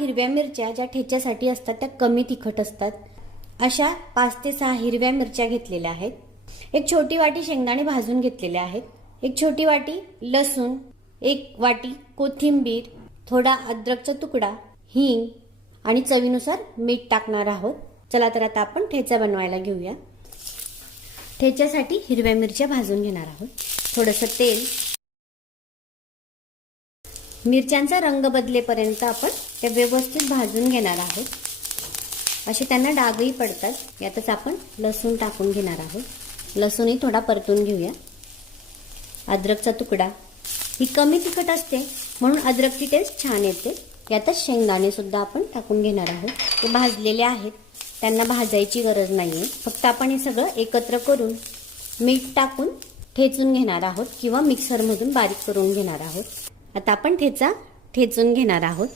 हिरव्या मिरच्या ज्या ठेच्यासाठी असतात त्या कमी तिखट असतात. अशा 5 ते 6 हिरव्या मिरच्या घेतलेल्या आहेत. एक छोटी वाटी शेंगदाणे भाजून घेतलेले आहेत. एक छोटी वाटी लसूण, एक वाटी कोथिंबीर, थोडा अद्रकचा तुकडा, हिंग आणि चवीनुसार मीठ टाकणार आहोत. चला तर आता आपण ठेचा बनवायला घेऊया. ठेच्यासाठी हिरव्या मिरच्या भाजून घेणार आहोत. थोडंसं तेल, मिरच्यांचा रंग बदलेपर्यंत आपण ते व्यवस्थित भाजून घेणार आहोत. असे त्यांना डागही पडतात. यातच आपण लसूण टाकून घेणार आहोत. लसूणही थोडा परतून घेऊया. अद्रकचा तुकडा, ही कमी तिखट असते म्हणून अद्रकची टेस्ट छान येते. यातच शेंगदाणे सुद्धा आपण टाकून घेणार आहोत. ते भाजलेले आहेत, त्यांना भाजायची गरज नाहीये. फक्त आपण हे सगळं एकत्र करून मीठ टाकून ठेचून घेणार आहोत किंवा मिक्सरमधून बारीक करून घेणार आहोत. आता आपण ठेचा ठेचून घेणार आहोत.